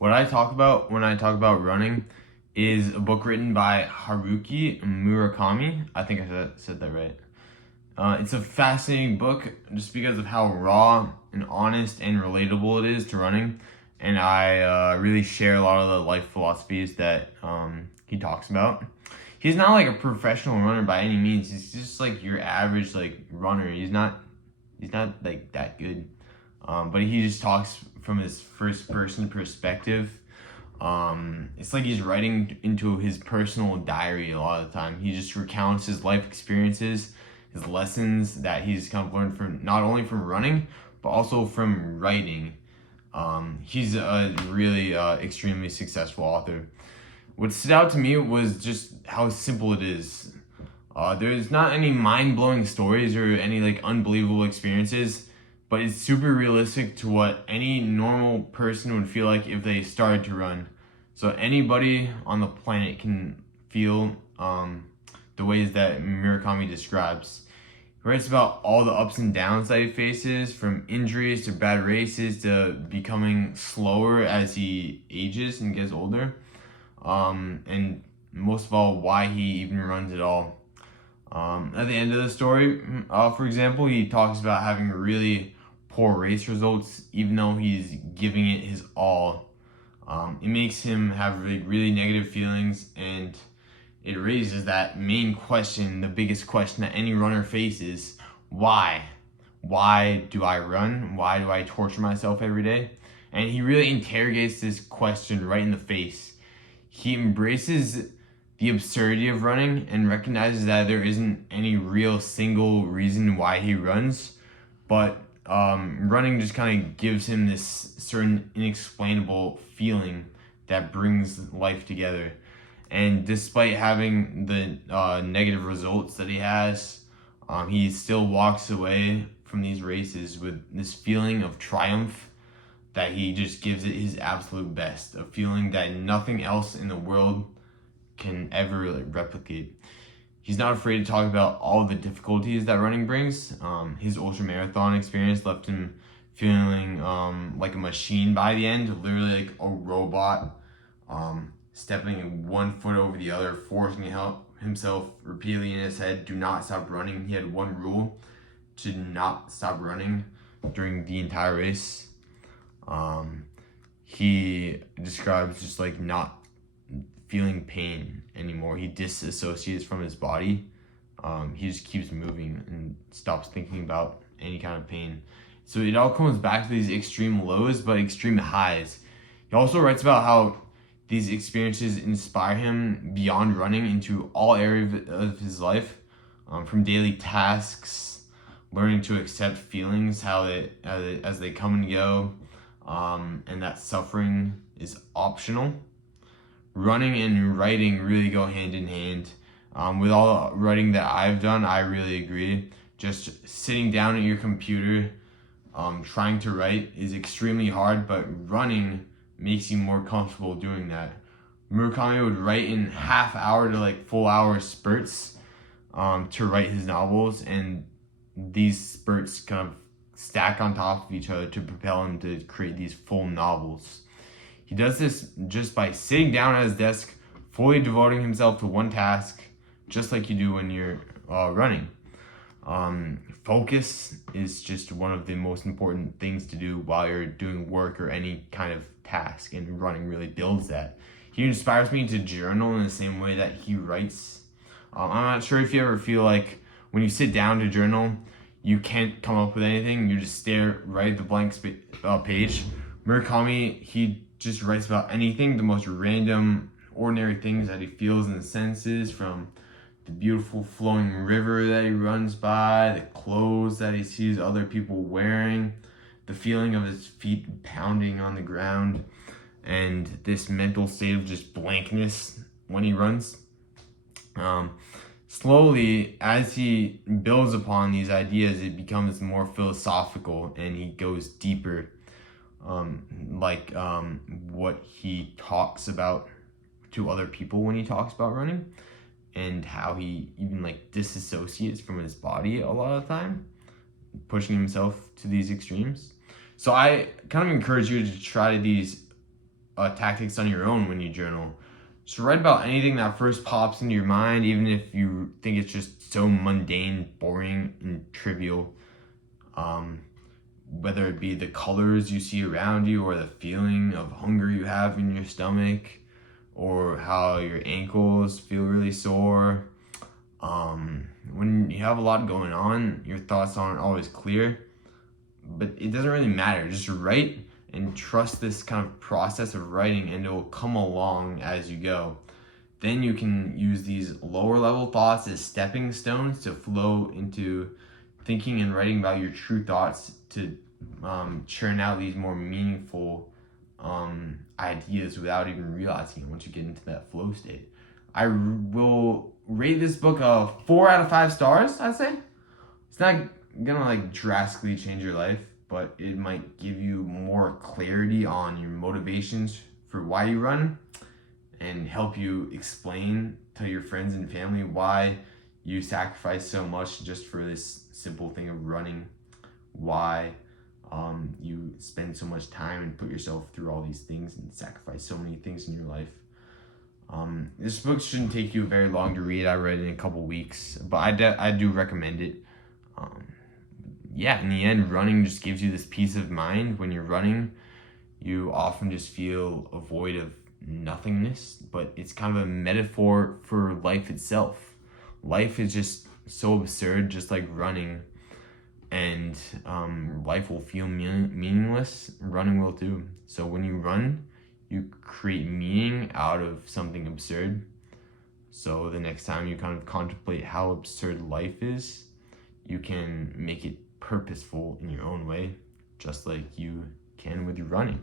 What I talk about when I talk about running is a book written by Haruki Murakami. I think I said that right. It's a fascinating book just because of how raw and honest and relatable it is to running. And I really share a lot of the life philosophies that he talks about. He's not like a professional runner by any means. He's just like your average like runner. He's not like that good. But he just talks from his first person perspective. It's like he's writing into his personal diary a lot of the time. He just recounts his life experiences, his lessons that he's kind of learned from not only from running, but also from writing. He's a really extremely successful author. What stood out to me was just how simple it is. There's not any mind-blowing stories or any like unbelievable experiences, but it's super realistic to what any normal person would feel like if they started to run. So anybody on the planet can feel the ways that Murakami describes. He writes about all the ups and downs that he faces, from injuries to bad races to becoming slower as he ages and gets older. And most of all, why he even runs at all. At the end of the story, for example, he talks about having really poor race results, even though he's giving it his all. It makes him have really negative feelings, and it raises that main question, the biggest question that any runner faces: why? Why do I run? Why do I torture myself every day? And he really interrogates this question right in the face. He embraces the absurdity of running and recognizes that there isn't any real single reason why he runs, but running just kind of gives him this certain inexplainable feeling that brings life together. And despite having the negative results that he has, he still walks away from these races with this feeling of triumph that he just gives it his absolute best, a feeling that nothing else in the world can ever really replicate. He's not afraid to talk about all the difficulties that running brings. His ultramarathon experience left him feeling like a machine by the end, literally like a robot, stepping one foot over the other, forcing himself repeatedly in his head, do not stop running. He had one rule: to not stop running during the entire race. He describes just like not feeling pain anymore. He disassociates from his body. He just keeps moving and stops thinking about any kind of pain. So it all comes back to these extreme lows, but extreme highs. He also writes about how these experiences inspire him beyond running into all areas of his life, from daily tasks, learning to accept feelings as they come and go, and that suffering is optional. Running and writing really go hand in hand. With all the writing that I've done, I really agree. Just sitting down at your computer, trying to write is extremely hard, but running makes you more comfortable doing that. Murakami would write in half-hour to like full-hour spurts to write his novels, and these spurts kind of stack on top of each other to propel him to create these full novels. He does this just by sitting down at his desk, fully devoting himself to one task, just like you do when you're running. Focus is just one of the most important things to do while you're doing work or any kind of task, and running really builds that. He inspires me to journal in the same way that he writes. I'm not sure if you ever feel like when you sit down to journal, you can't come up with anything. You just stare right at the blank page. Murakami, he just writes about anything, the most random, ordinary things that he feels and senses, from the beautiful flowing river that he runs by, the clothes that he sees other people wearing, the feeling of his feet pounding on the ground, and this mental state of just blankness when he runs. Slowly, as he builds upon these ideas, it becomes more philosophical and he goes deeper. What he talks about to other people when he talks about running, and how he even like disassociates from his body a lot of the time, pushing himself to these extremes. So I kind of encourage you to try these tactics on your own when you journal. So write about anything that first pops into your mind, even if you think it's just so mundane, boring, and trivial. Whether it be the colors you see around you, or the feeling of hunger you have in your stomach, or how your ankles feel really sore. When you have a lot going on, your thoughts aren't always clear, but it doesn't really matter. Just write and trust this kind of process of writing, and it will come along as you go. Then you can use these lower level thoughts as stepping stones to flow into thinking and writing about your true thoughts, to churn out these more meaningful ideas without even realizing it once you get into that flow state. I will rate this book a 4 out of 5 stars, I'd say. It's not gonna like drastically change your life, but it might give you more clarity on your motivations for why you run, and help you explain to your friends and family why you sacrifice so much just for this simple thing of running, why you spend so much time and put yourself through all these things and sacrifice so many things in your life. This book shouldn't take you very long to read. I read it in a couple weeks, but I do recommend it. In the end, running just gives you this peace of mind. When you're running, you often just feel a void of nothingness, but it's kind of a metaphor for life itself. Life is just so absurd, just like running, and life will feel meaningless. Running will too. So when you run, you create meaning out of something absurd. So the next time you kind of contemplate how absurd life is, you can make it purposeful in your own way, just like you can with your running.